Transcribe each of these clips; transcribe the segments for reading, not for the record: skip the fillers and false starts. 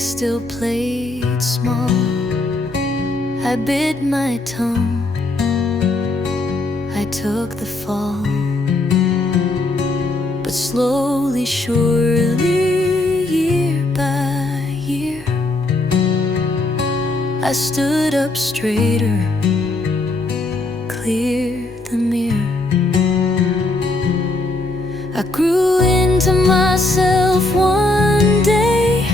still played small. I bit my tongue, I took the fall. But slowly, surely, year by year, I stood up straighter, cleared the mirror. I grew into myself one day,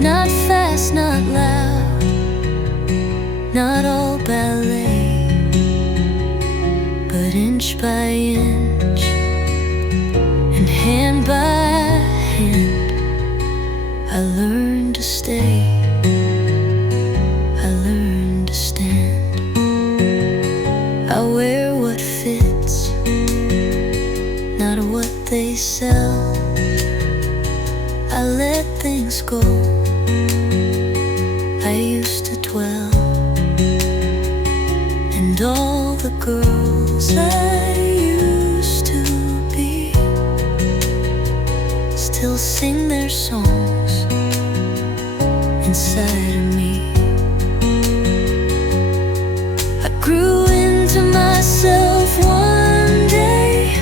not fast, not loud, not all ballet, but inch by inch and hand by hand, I learned to stay, I learned to stand. I wear what fits, not what they sell. I let things go, I used to dwell, and all the girls I used to be still sing their songs inside of me. I grew into myself one day,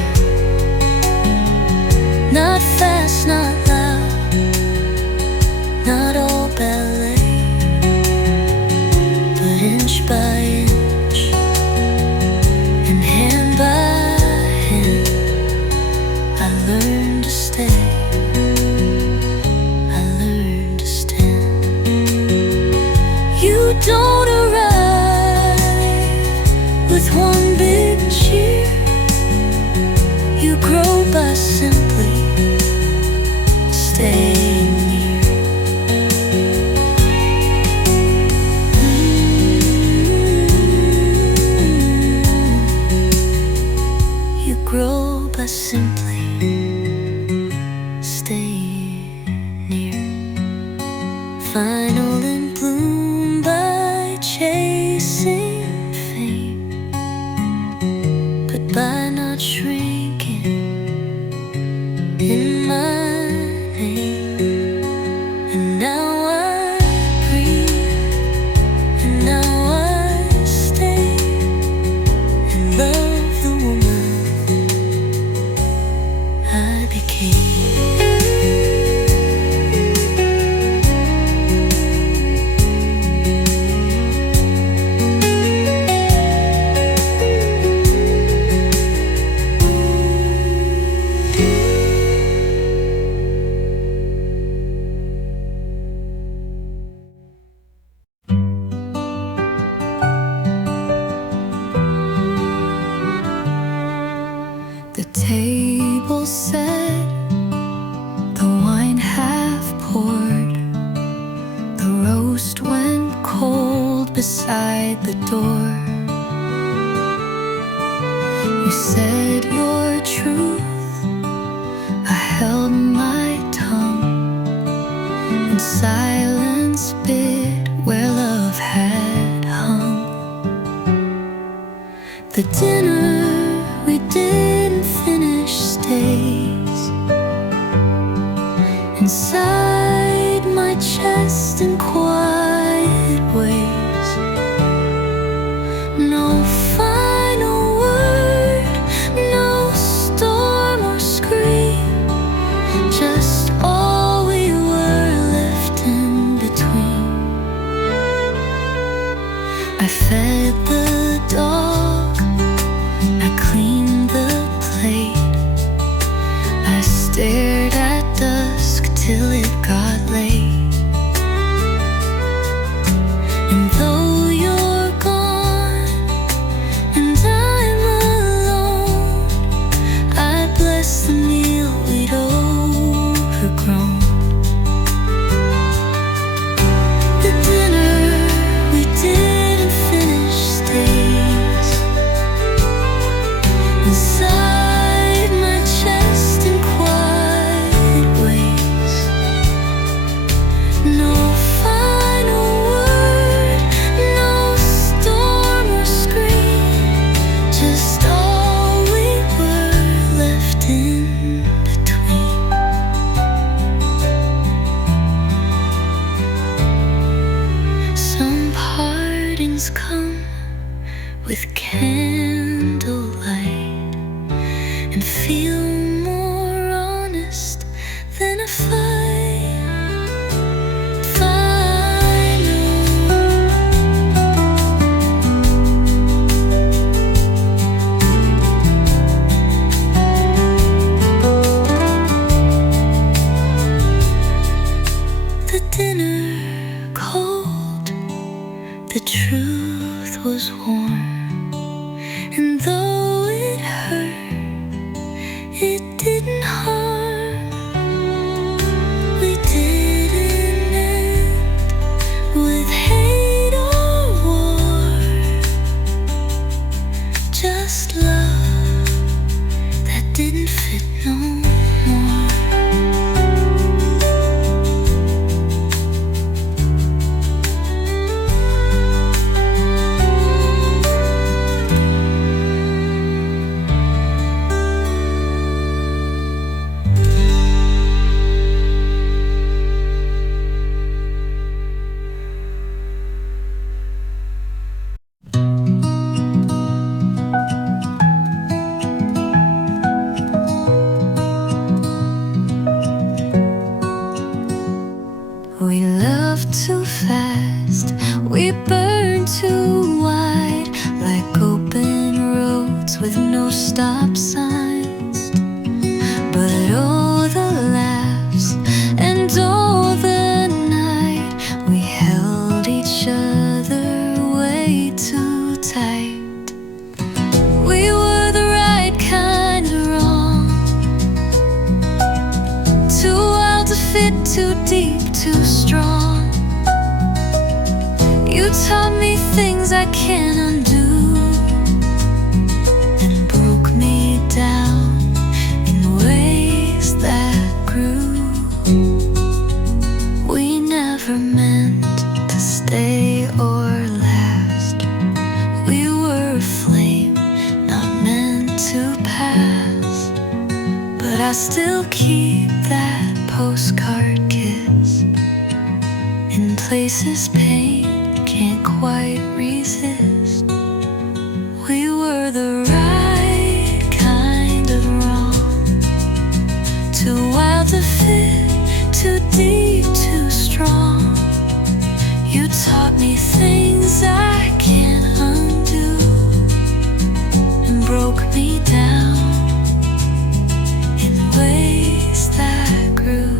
not fast, not loud, not all ballet, but inch by inch and hand by hand, I learned to stay, I learned to stand. You don't arrive with one big cheer, you grow by simply staying near. You grow by simply staying near. Final in bloom by chasing fame, but by not shrinking in my name. And now I breathe, and now I stay and love the woman I became. The table set, the wine half poured, the roast went cold beside the door. You said your truth, I held my tongue, and silence bit where love had hung. The dinner we didn't finish stays inside my chest in quiet ways. No final word, no storm or scream, just all we were left in between. I fed the dog, I cleaned the plate, I stared at dusk till it got late. And though you're gone and I'm alone, I bless the meal we'd overgrown. The dinner we didn't finish stays inside my chest in quiet ways. No final word, no storm or scream, just all we were left in between. The truth was warm, and though it hurt, it didn't harm. We didn't end with hate or war, just love that didn't fit no more. We love too fast, we burn too wide, like open roads with no stop signs. But all the laughs and all the night, we held each other way too tight. We were the right kind of wrong, too wild to fit, too deep, too strong. You taught me things I can't undo, and broke me down in ways that grew. We never meant to stay or last. We were a flame not meant to pass. But I still keep that postcard kiss in places pain can't quite resist. We were the right kind of wrong, too wild to fit, too deep, too strong. You taught me things I can't undo, and broke me down in ways that grew.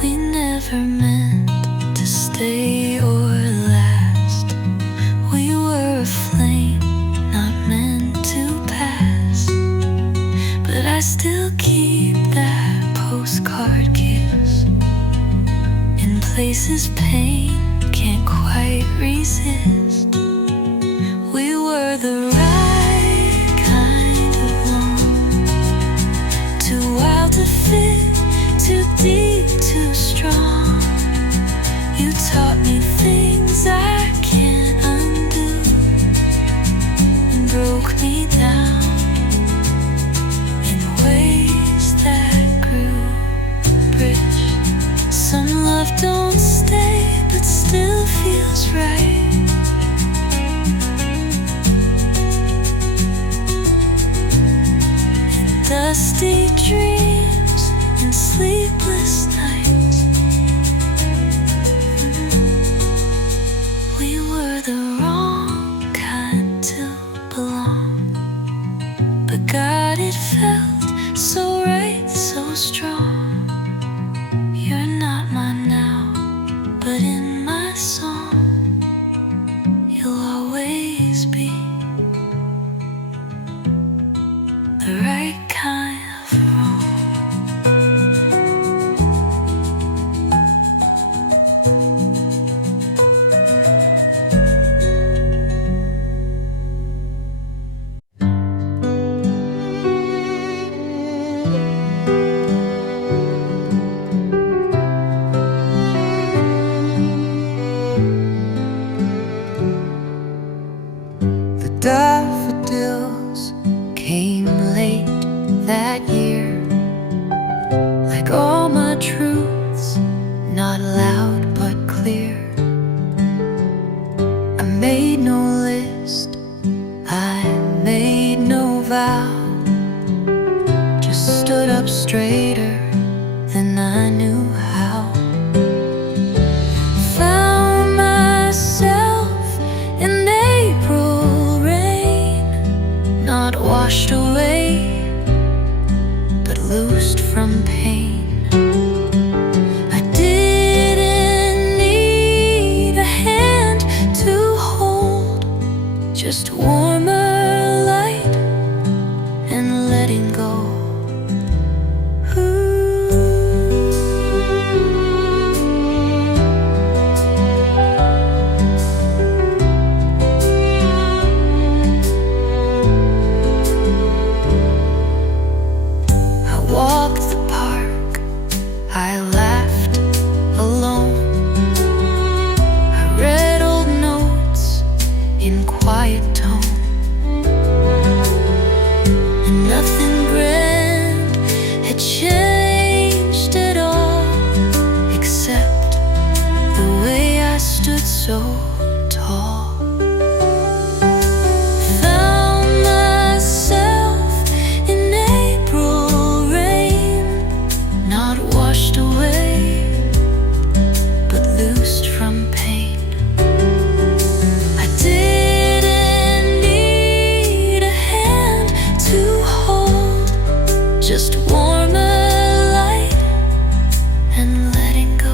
We never meant to stay or last. We were a flame not meant to pass. But I still keep that postcard kiss in places pain can't quite resist. We were the right kind of long, too wild to fit, too deep, too strong. You taught me things I can't undo, and broke me down in ways that grew rich. Some love don't stay, but still feels right. And dusty dreams and sleepless nights. We were the wrong kind to belong, but God, it felt so right, so strong. You're not mine now, but in my song, you'll always be the right kind of wrong. just warmer light and letting go. So tall, found myself in April rain, not washed away, but loosed from pain. I didn't need a hand to hold, just warmer light and letting go.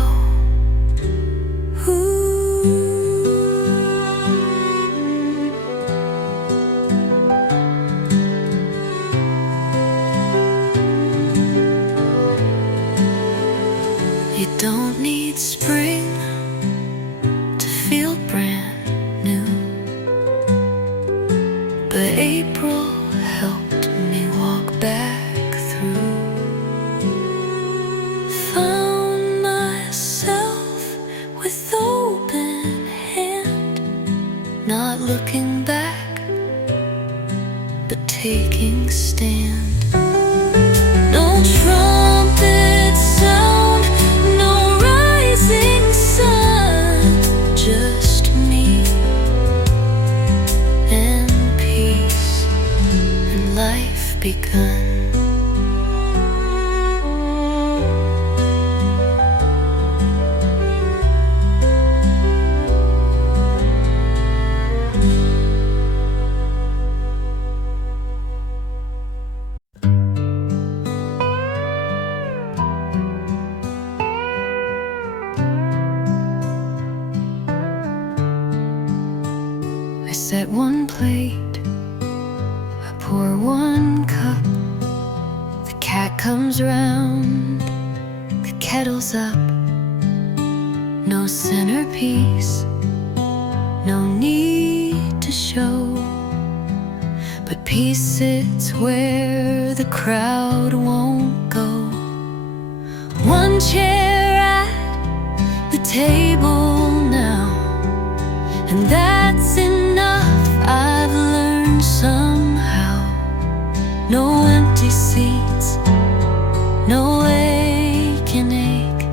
You don't need spring to feel brand new, but April helped me walk back through. Found myself with open hand, not looking back, but taking stand. No trumpet sound, no rising sun, just me and peace and life begun. I set one plate, I pour one cup. The cat comes round, the kettle's up. No centerpiece, no need to show, but peace sits where the crowd won't go. One chair at the table now, and that's enough, I've learned somehow. No empty seats, no ache and ache,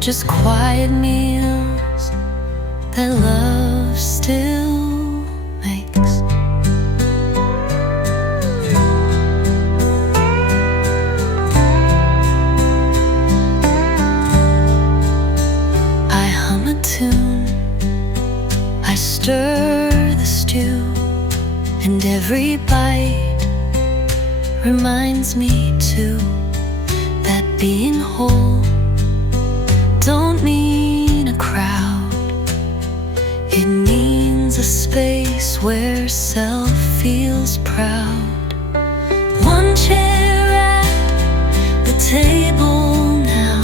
just quiet meals that love still makes. I hum a tune, I stir the stew, and every bite reminds me too that being whole don't mean a crowd. It means a space where self feels proud. One chair at the table now,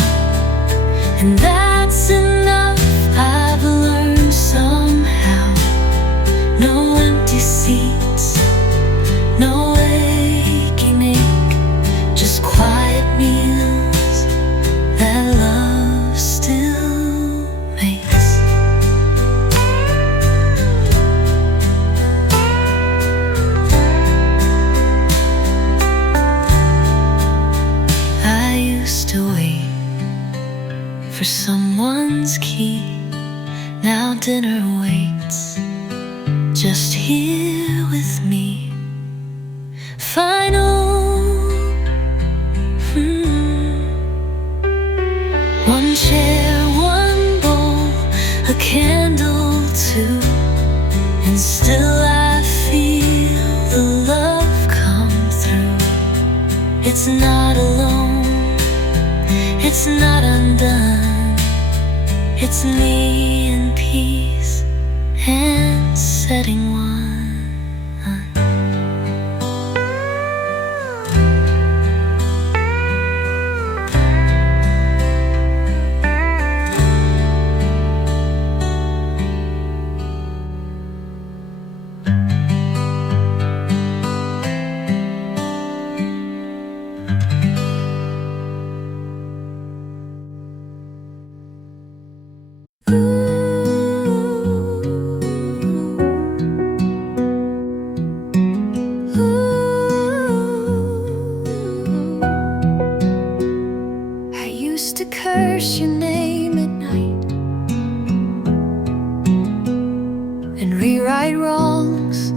and that's enough, I've learned somehow. No empty seats, no aching ache, just quiet meals that love still makes. I used to wait for someone's key, now dinner waits just here with me. Final one chair, one bowl, a candle too, and still I feel the love come through. It's not alone, it's not undone, it's me in peace and setting one. and rewrite wrongs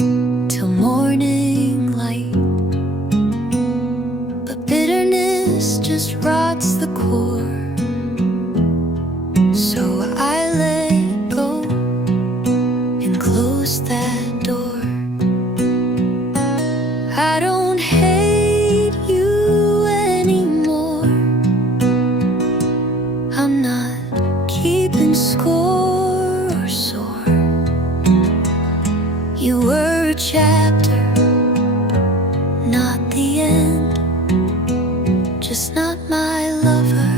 till morning light. But bitterness just rots the core, so I let go and close that door. I don't hate you anymore. I'm not keeping score or sore. You were a chapter, not the end. Just not my lover,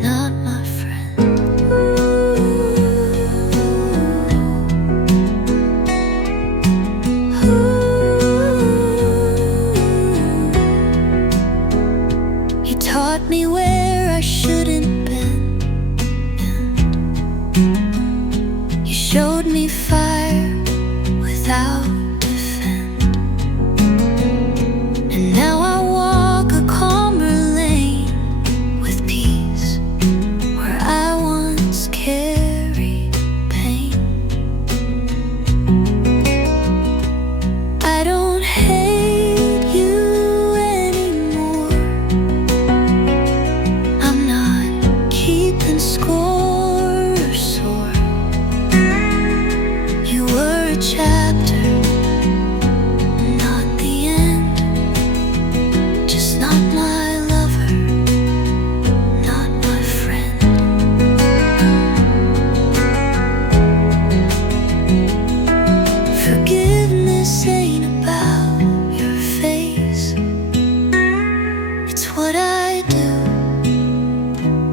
not my friend. You taught me where I shouldn't been. You showed me fire without defense. And now I walk a calmer lane with peace where I once carried pain. I don't hate you anymore. I'm not keeping score or sore. You were a chapter, not the end. Just not my lover, not my friend. Forgiveness ain't about your face. It's what I do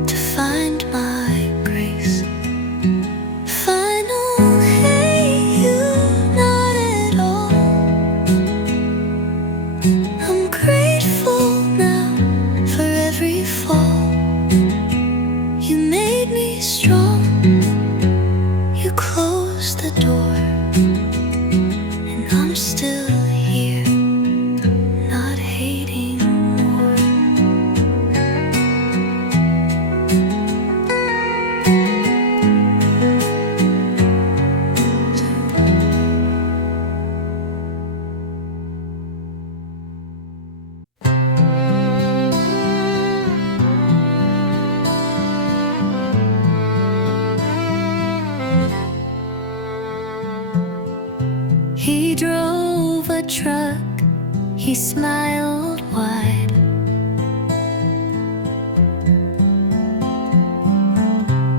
to find my grace. Final hate you not at all. I'm grateful now for every fall. You made me strong. You closed the door, and I'm still here, not hating more. He drove a truck, he smiled wide.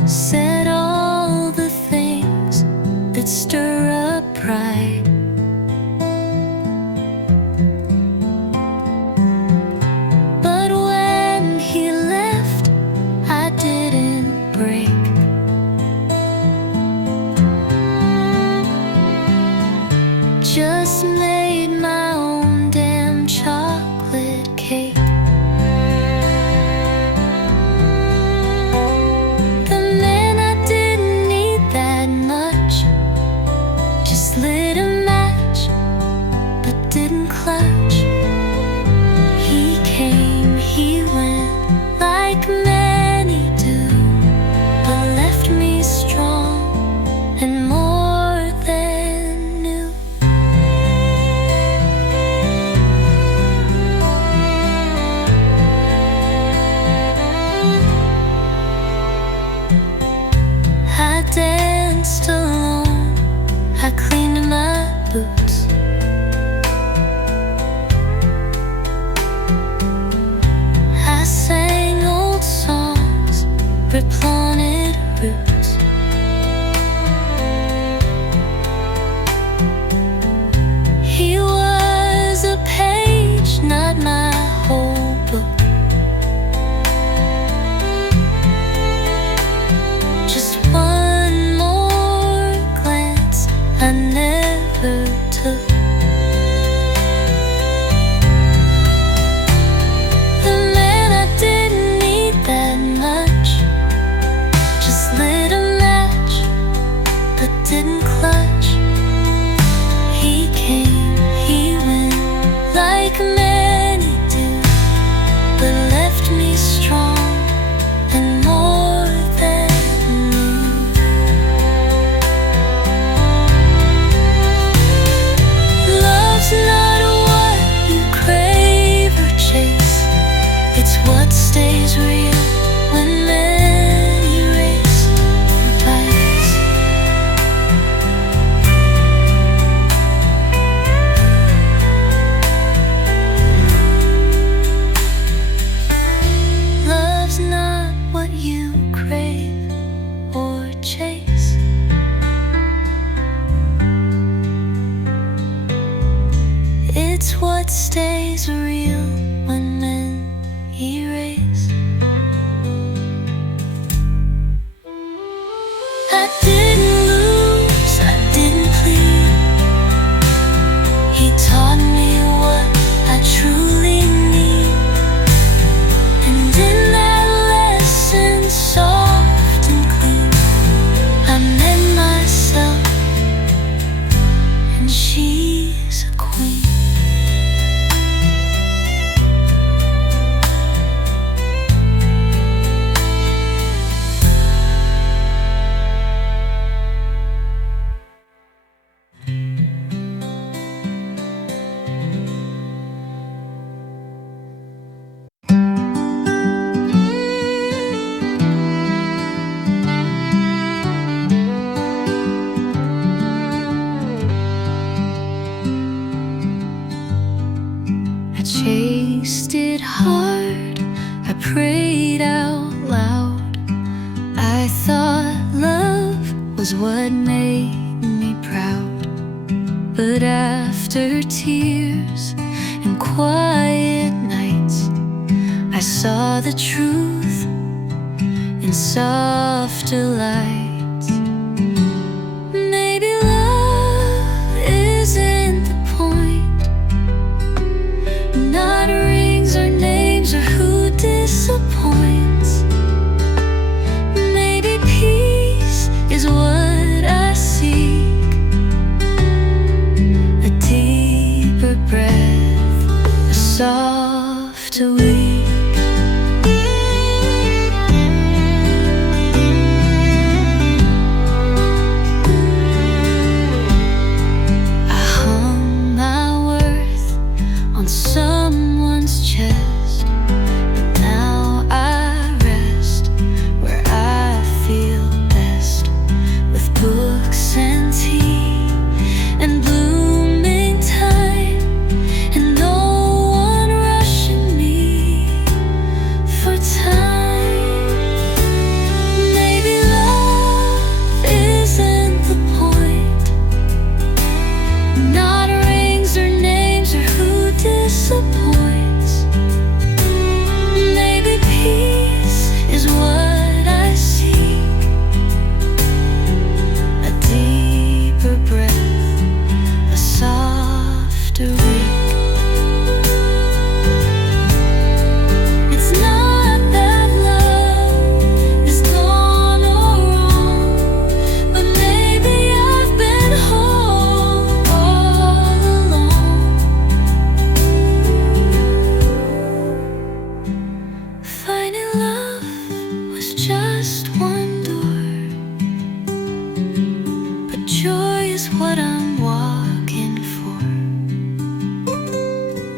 Said all the things that stir up pride. But when he left, I didn't break. Just made my own damn chocolate cake. The man I didn't need that much just lit a match, but didn't clutch. He came, he went, like many do, but left me strong and more than new. I danced alone, I cleaned my boots. I sang old songs, replanted roots. He was a page, not my whole book. Just one more glance I never took. The man I didn't need that much just lit a match, but didn't clutch. He came, he went, like many do, but left me strong and more than new. what stays real when men erase. I didn't lose, I didn't plead. He taught me what I truly need, and in that lesson, soft and clean, I met myself, and she's a queen. Chased it hard, I prayed out loud. I thought love was what made me proud. But after tears and quiet nights, I saw the truth in softer lights. Maybe love isn't the point, not rings or names or who disappoints. Maybe peace is what I seek, a deeper breath, a softer week. I hung my worth on someone's chest, but now I rest where I feel best, with books and tea and blooming time, and no one rushing me for time. Maybe love isn't the point, not rings or names or who disappoints. Maybe peace is what I seek, a deeper breath, a softer week. It's not that love is gone or wrong, but maybe I've been whole all along. Finding love was just one door, but joy is what I'm walking for.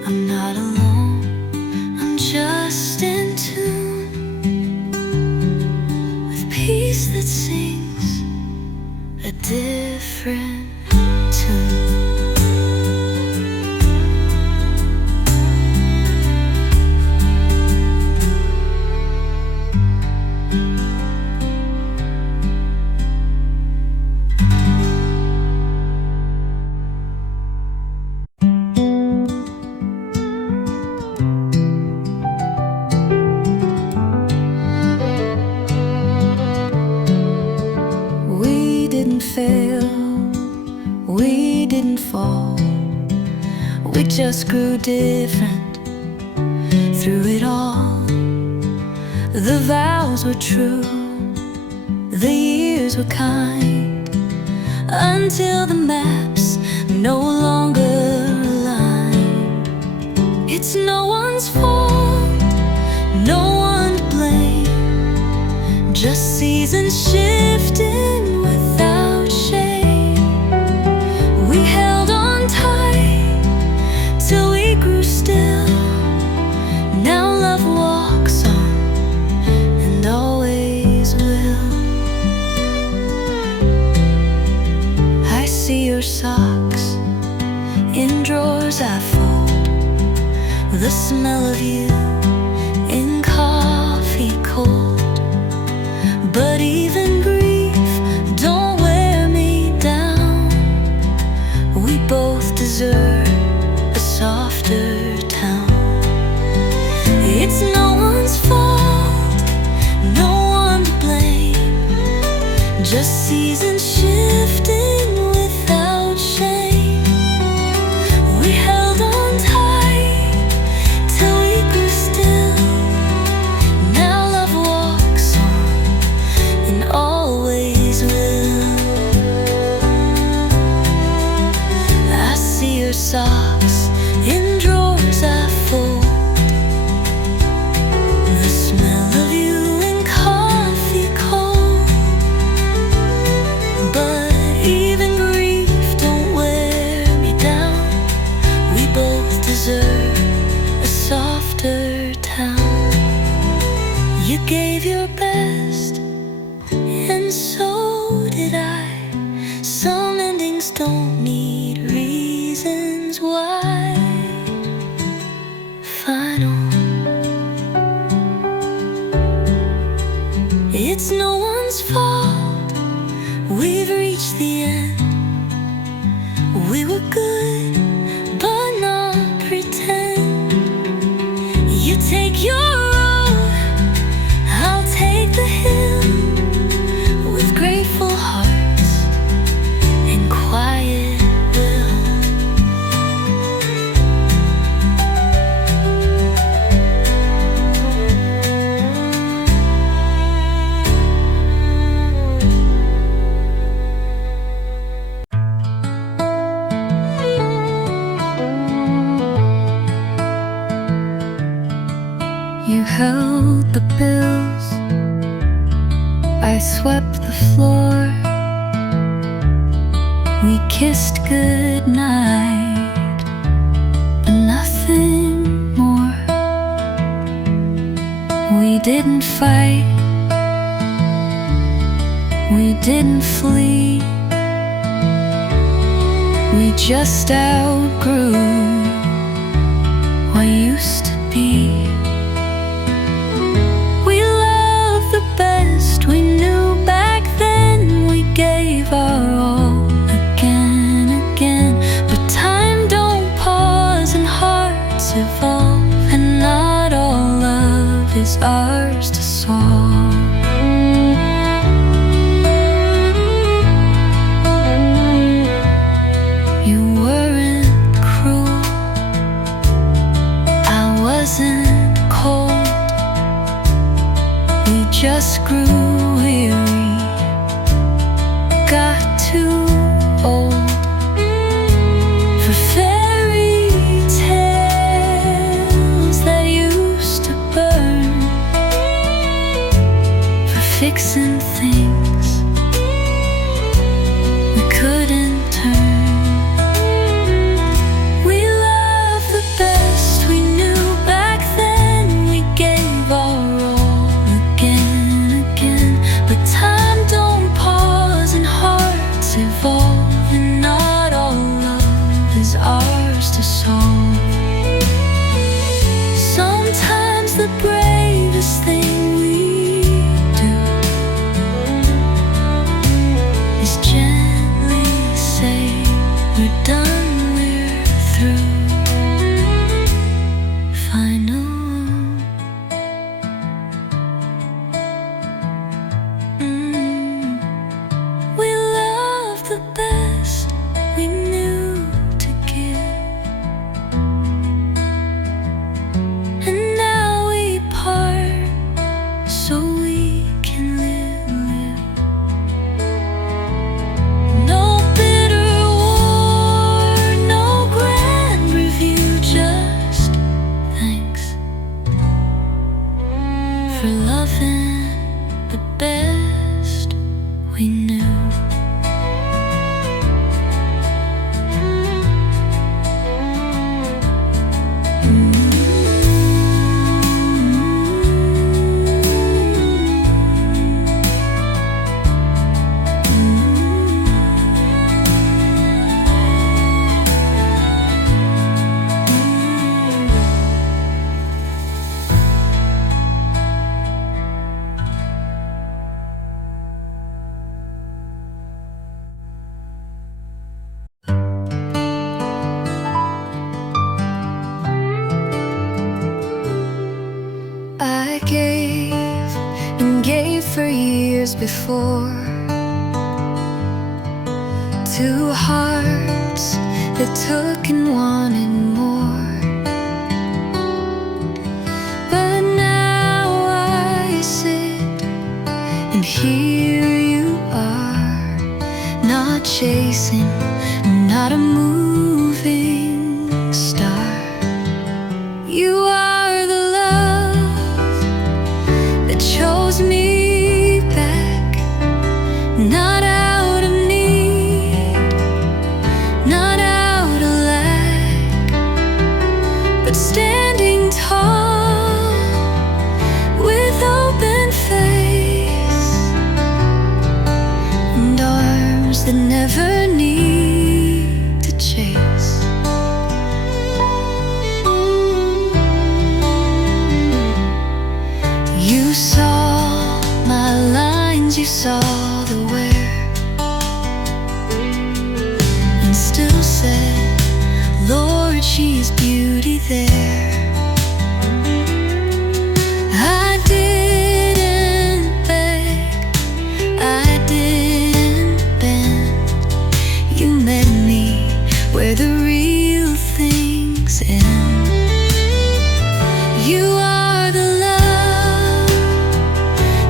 I'm not alone, I'm just in tune with peace that sings a different tune. We didn't fail, we didn't fall, we just grew different through it all. The vows were true, the years were kind, until the maps no longer align. It's no one's fault, no one to blame, just seasons shifting without shame. We held on tight till we grew still. Now love walks on and always will. I see your socks in drawers I fold, the smell of you in coffee cold. But even grief don't wear me down. We both deserve a soft socks in drawers I fold. The smell of you in coffee cold. But even grief don't wear me down. We both deserve a softer town. You gave your best, and so did I. Some endings don't need reasons why. Final. It's no one's fault. We've reached the end. We were good, but not pretend. You take your road, I'll take the hill. With grateful hearts and quiet will. You held the bills, I swept the floor. We kissed goodnight, but nothing more. We didn't fight, we didn't flee. We just outgrew what used to be. We knew back then, we gave our all again, again. But time don't pause and hearts evolve, and not all love is ours to solve. You weren't cruel, I wasn't cold. We just grew weary, got too old for fairy tales that used to burn, for fixing things we couldn't turn. We loved the best we knew back then. We gave our all again, again. But time don't pause and hearts evolve, and not all love is ours to solve. Sometimes the bravest thing we do is gently say we're done, we're through. Final. We loved the best we knew to give, and now we part so we can live. No bitter war, no grand review, just thanks for loving the best we knew. I gave and gave for years before, two hearts that took and wanted more. But now I sit, and here you are, not chasing, not a moving said, Lord, she's beauty there. I didn't beg, I didn't bend. You met me where the real things end. You are the love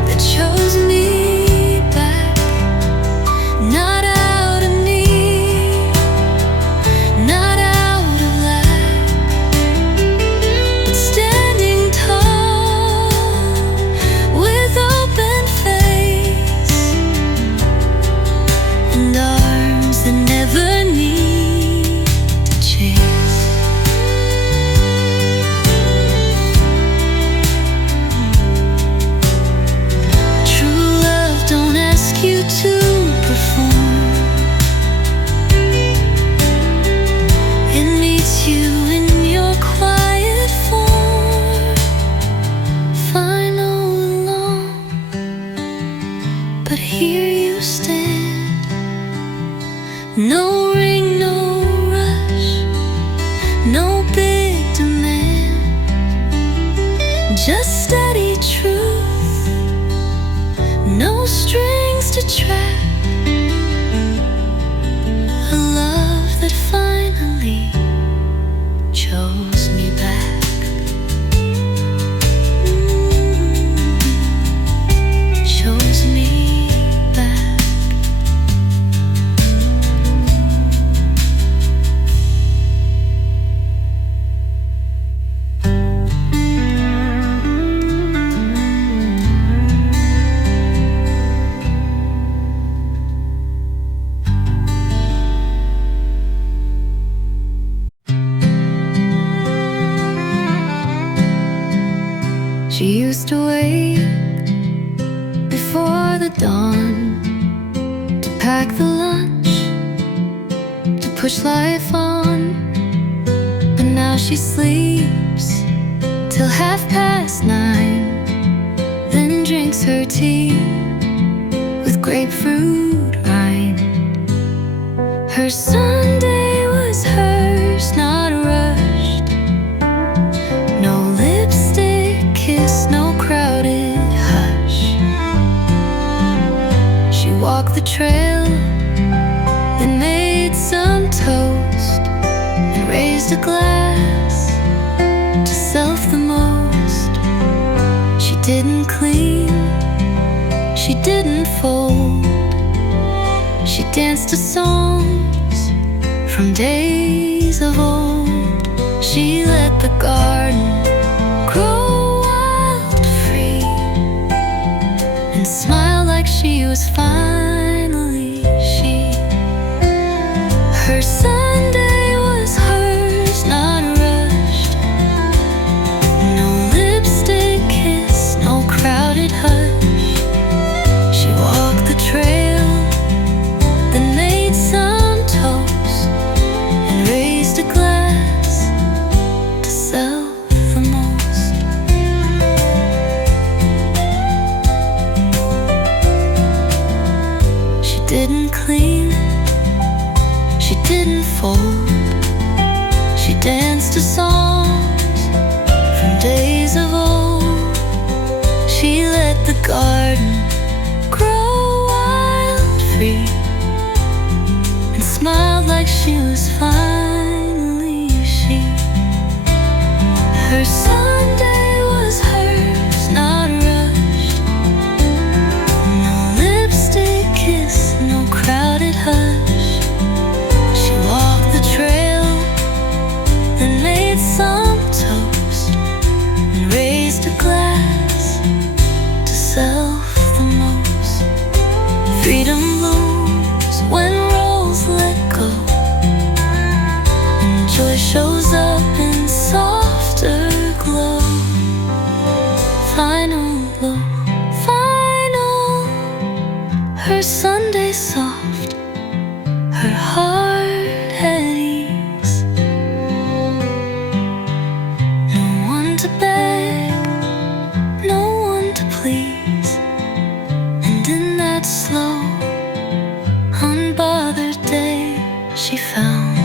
that chose me back, not out of need, not out of lack, but standing tall with open face and arms that never need to chase. True love don't ask you to perform. It meets you in your quiet form. Fine all alone, but here you stand. No ring, no rush, no big demand, just steady truth, no strings to trap. A love that finally chose me back. Chose me back. She used to wake before the dawn to pack the lunch, to push life on. But now she sleeps till 9:30, then drinks her tea with grapefruit rind. Her Sunday was hers, not rushed. No lipstick kiss, no crowded hush. She walked the trail, then made some toast and raised a glass to self the most. She didn't clean, she didn't fold. She danced to songs from days of old. She let the garden grow wild free and smile like she was finally she. Her Sunday was hers, not rushed. No lipstick kiss, no crowded hush. She walked the trail, then made some toast and raised a glass to self the most. She didn't clean, she didn't fold. She danced to songs from days of old. She let the garden grow wild free and smiled like she was finally she. Her Sunday was hers, not rushed. No lipstick kiss, no crowded hush. She walked the trail, then made some toast and raised a glass to self the most. Freedom blooms when roles let go, and joy shows up in softer glow. Final low, final. Her Sunday soft, her heart at ease. No one to beg, no one to please. And in that slow, unbothered day, she found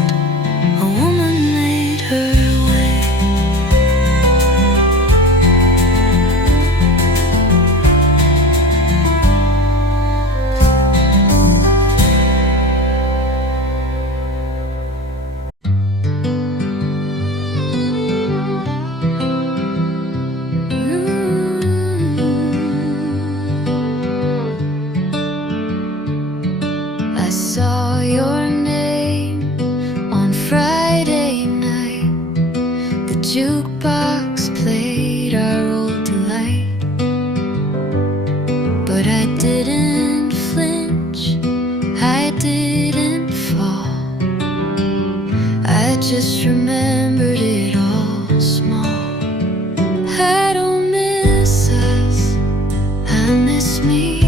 just remembered it all small. I don't miss us, I miss me.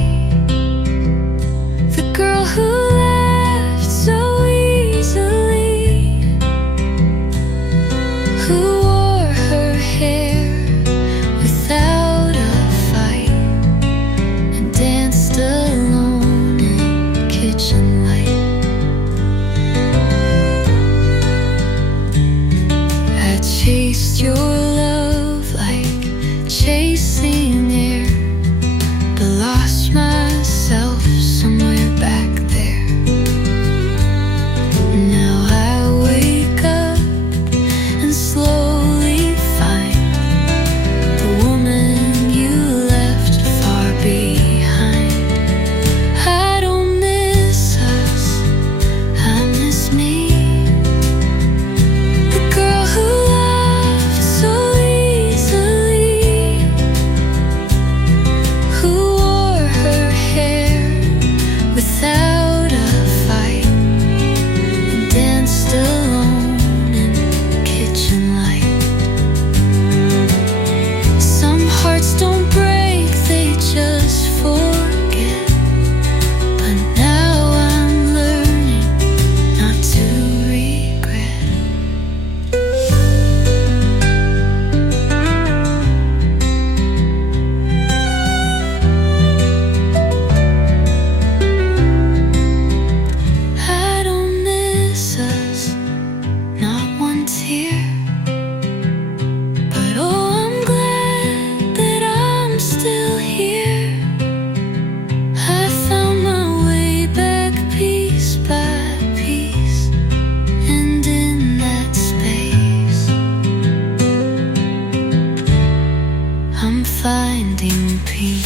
The girl who left so easily, who wore her hair without a fight and danced alone in kitchen light. I chased your love like chasing air, but lost myself somewhere back there. Now I wake up and slowly find the woman you left far behind. I don't miss us, I miss me. The girl who loved so easily, who wore her hair without a fight and danced alone in kitchen light. Some hearts don't break, they just forget. But now I'm learning not to regret. I don't miss us, not one tear. But oh, I'm glad that I'm still here. I found my way back piece by piece, and in that space I'm finding peace.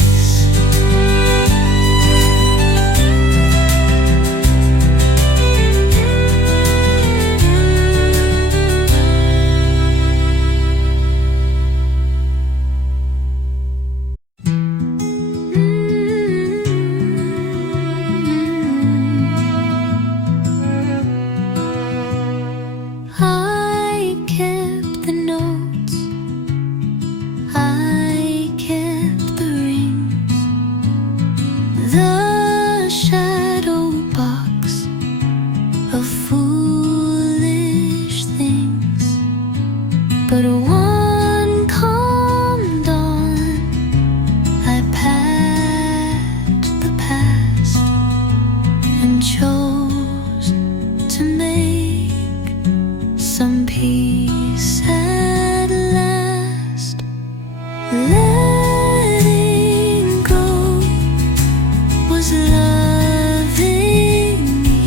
I kept the notes, I kept the rings, the shadow box of foolish things. But one calm dawn, I patched the past and chose to make some peace at last. Letting go was loving me,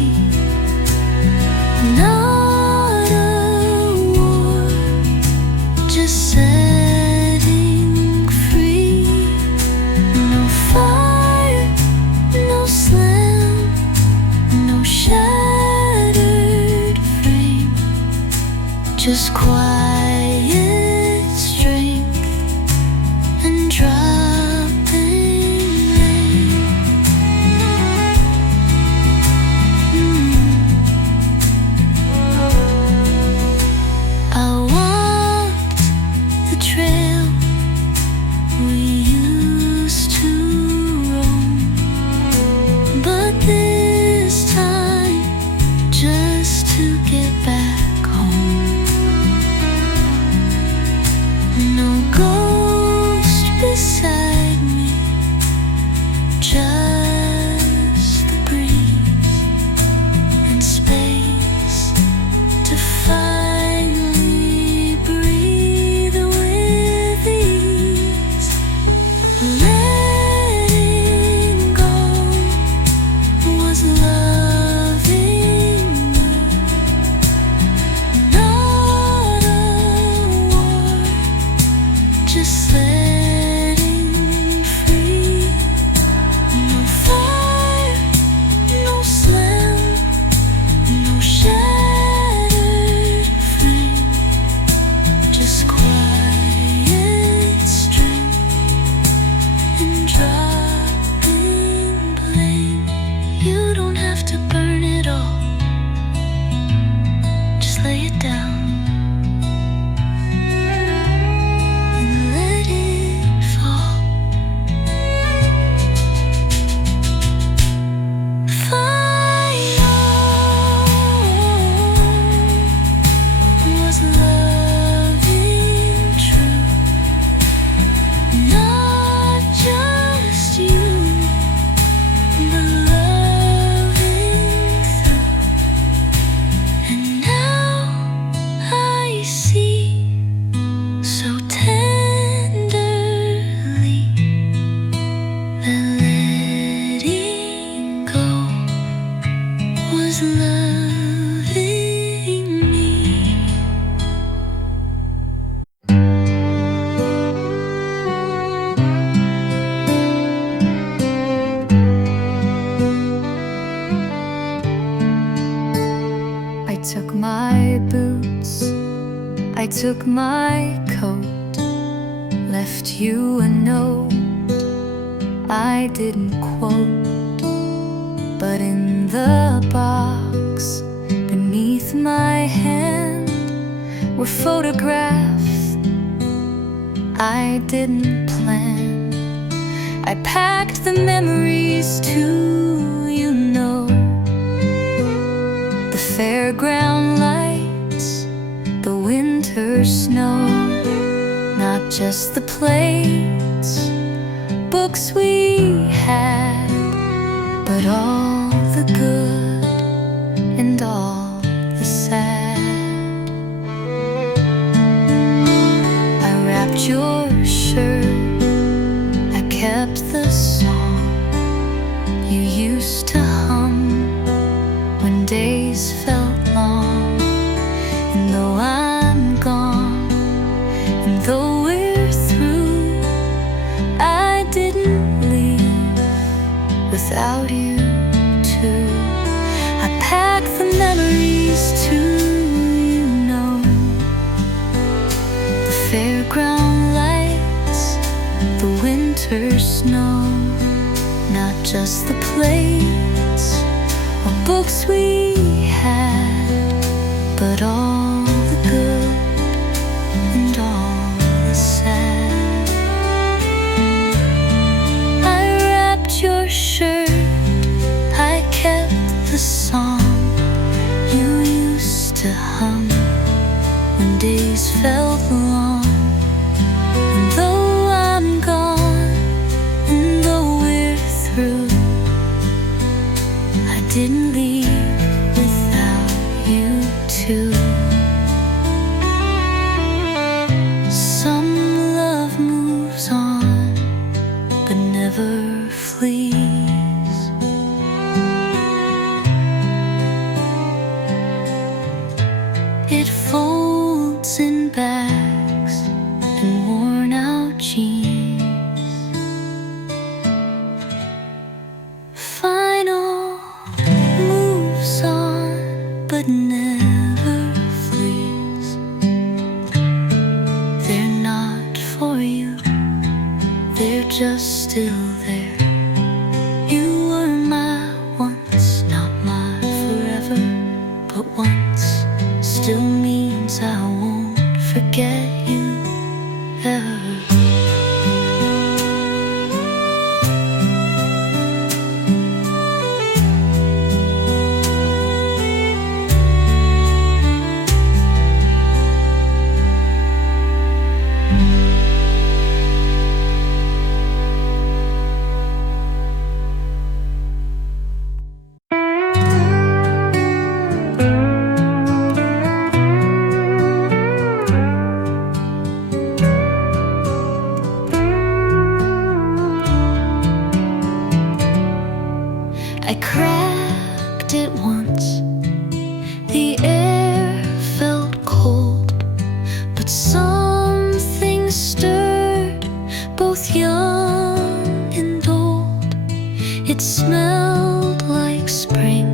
not a war, just setting free. No fire, no slam, no shattered frame, just quiet strength and dropping rain. I walked the trail we used to roam, but this time just to get back home. No ghost beside me, just the breeze and space to finally breathe with ease. Letting go was loving me, took my boots, I took my coat, left you a note I didn't quote, but in the box beneath my hand were photographs I didn't plan. I packed the memories too, you know, the fairground lights, the winter snow, not just the plates, books we had, but all the good and all the sad. I wrapped your shirt, I kept the song you used to hum when days felt long. And though I'm gone, and though we're through, I didn't leave without you too. I packed the memories too, you know, the fairground lights, the winter snow, not just the plates or books we had, but all the good and all the sad. I wrapped your shirt, I kept the song you used to hum when days felt long. And though I'm gone, and though we're through, I didn't leave without you too. Some love moves on, but never flees. It folds in bags and worn out jeans. Final moves on, but never flees. They're not for you, they're just still there. You were my once, not my forever, but once still means I won't forget you ever. I cracked it once, the air felt cold, but something stirred both young and old. It smelled like spring,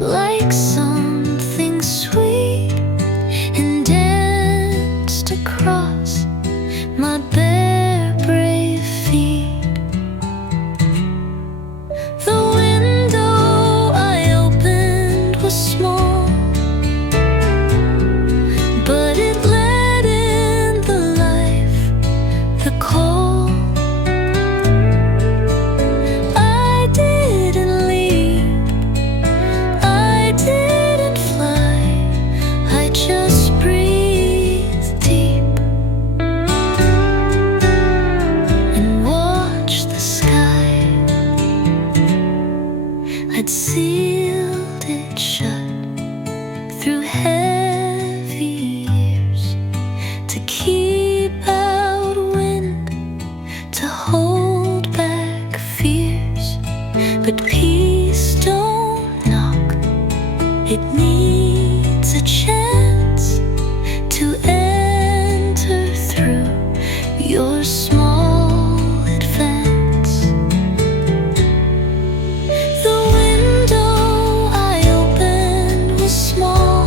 like something sweet, and danced across my bare brave feet. Small, but it let in the life, the call. I didn't leave, I didn't fly, I just breathed deep and watched the sky. I'd sealed it shut through heavy years to keep out wind, to hold back fears. But peace don't knock, it needs a chance to enter through your small advance. The window I opened was small,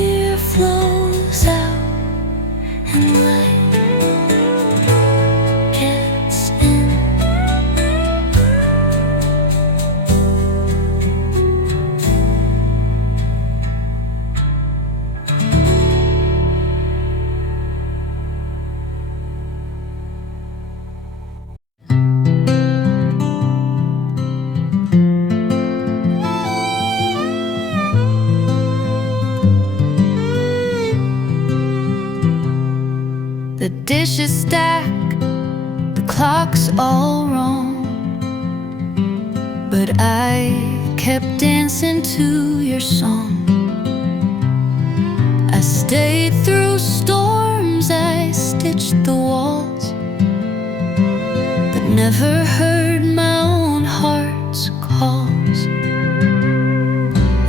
fear flows out and light gets in. The dishes stack, the clock's all wrong, but I kept dancing to your song. I stayed through storms, I stitched the walls, but never heard my own heart's calls.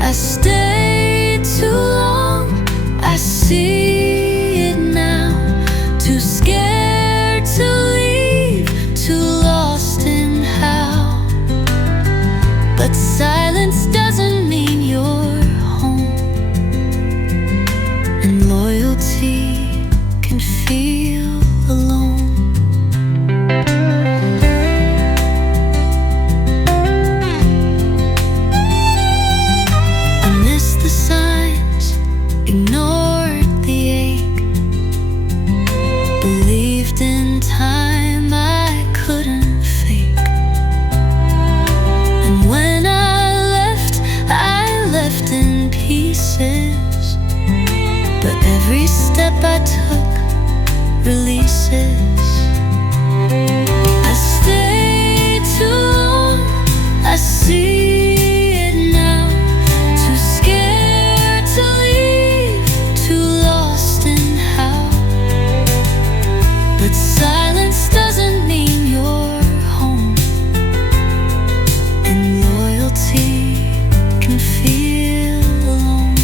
I stayed too long, I see it now. Too scared to leave, too lost in how. But silence doesn't mean you're home, and loyalty can feel alone. I missed the signs, ignored the ache, believed in time I couldn't fake. And when I left in pieces, but every step I took releases. I stayed too long, I see it now. Too scared to leave, too lost in how. But silence doesn't mean you're home, and loyalty can feel alone.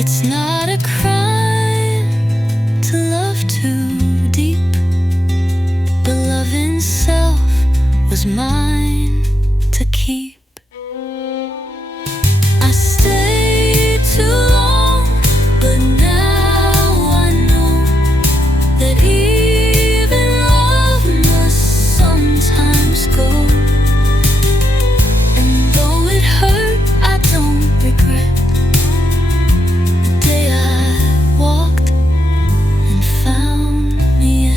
It's not a crime to love too deep, but loving self was mine to keep. I stayed too long, but now I know that even love must sometimes go. And though it hurt, I don't regret the day I walked and found me in.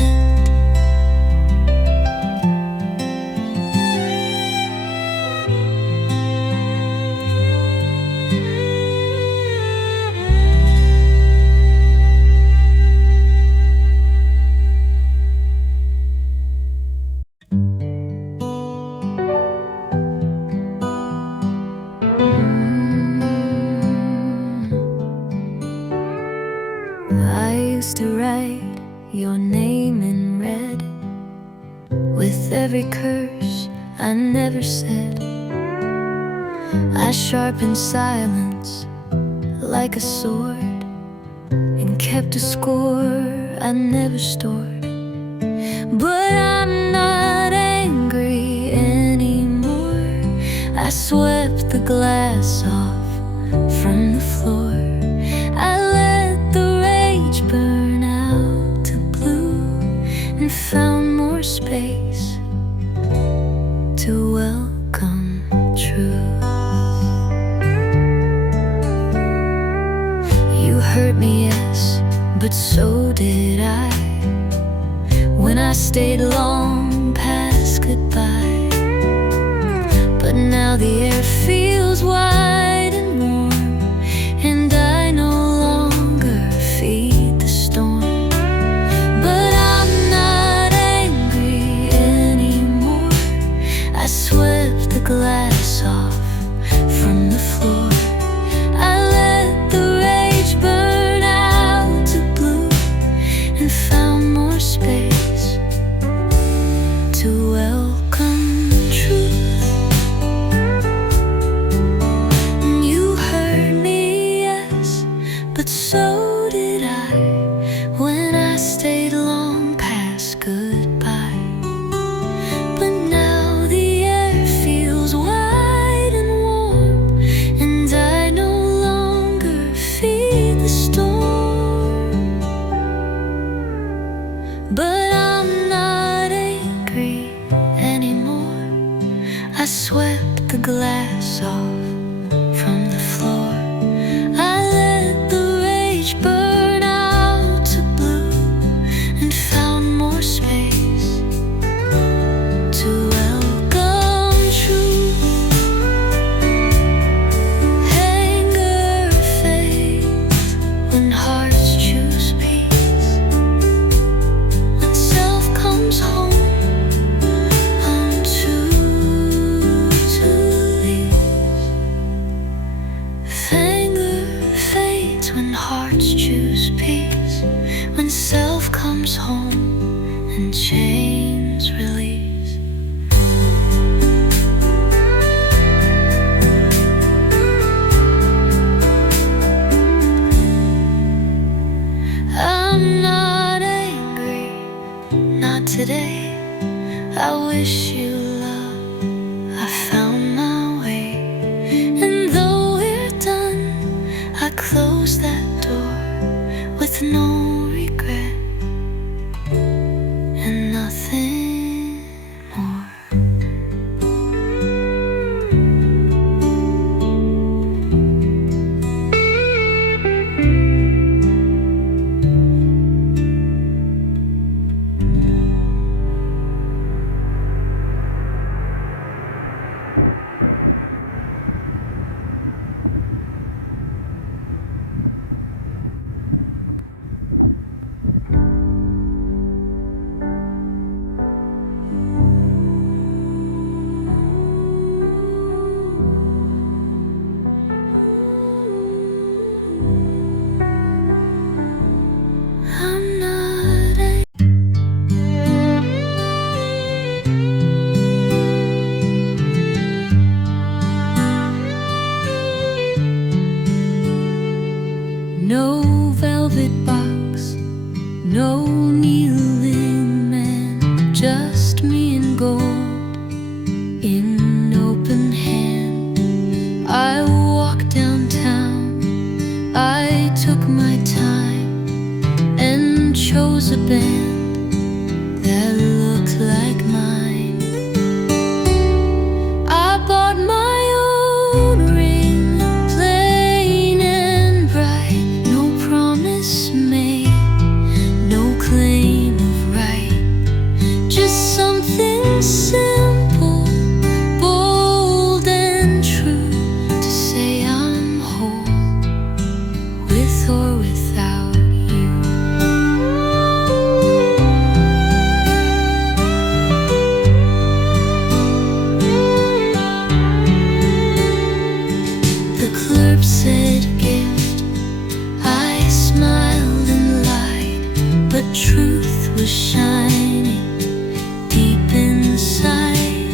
I used to write your name in red, with every curse I never said. I sharpened silence like a sword, and kept a score I never stored. But I'm not angry anymore. I swept the glass off from the floor. I let the rage burn out to blue, and found more space to welcome truth. You hurt me, yes, but so did I, when I stayed long past goodbye. But now the air feels wide and warm, and I no longer feed the storm. But I'm not angry anymore. I swept the glass off from the floor. I let the rage burn out to blue, and found more space glass off from the floor. I let the rage burn out to blue and found more space to welcome truth. Anger fades when hearts choose peace. When self comes home unto anger fades when hearts choose peace. When self comes home and chains release. I'm not angry, not today. I wish you luck, I found my way. And though we're done, I close that door with no regret and nothing more. I'm not no velvet box, no kneeling man, just me and gold in open hand. I walked downtown, I took my time and chose a band that looked like mine. I bought my own ring, plain and bright. No promise made, no claim of right. Just something simple, bold and true, to say I'm whole, with or without you. The clerk said gift, I smiled and lied, but truth was shining deep inside.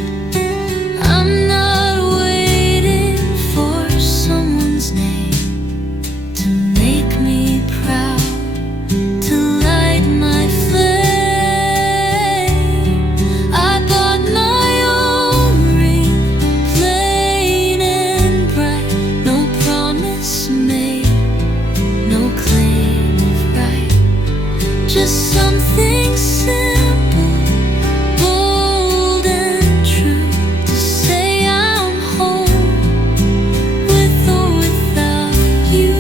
I'm not waiting for someone's name to make me proud, to light my flame. I bought my own ring, plain and bright. No promise made, no claim of right. Just something simple, bold and true, to say I'm home, with or without you.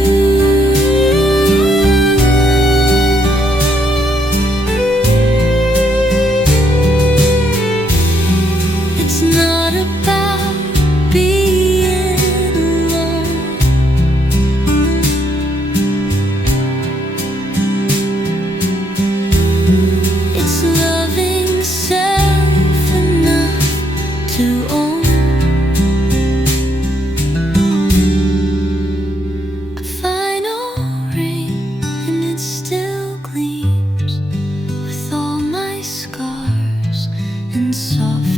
It's not about being alone. It's loving self enough to own a final ring, and it still gleams with all my scars and soft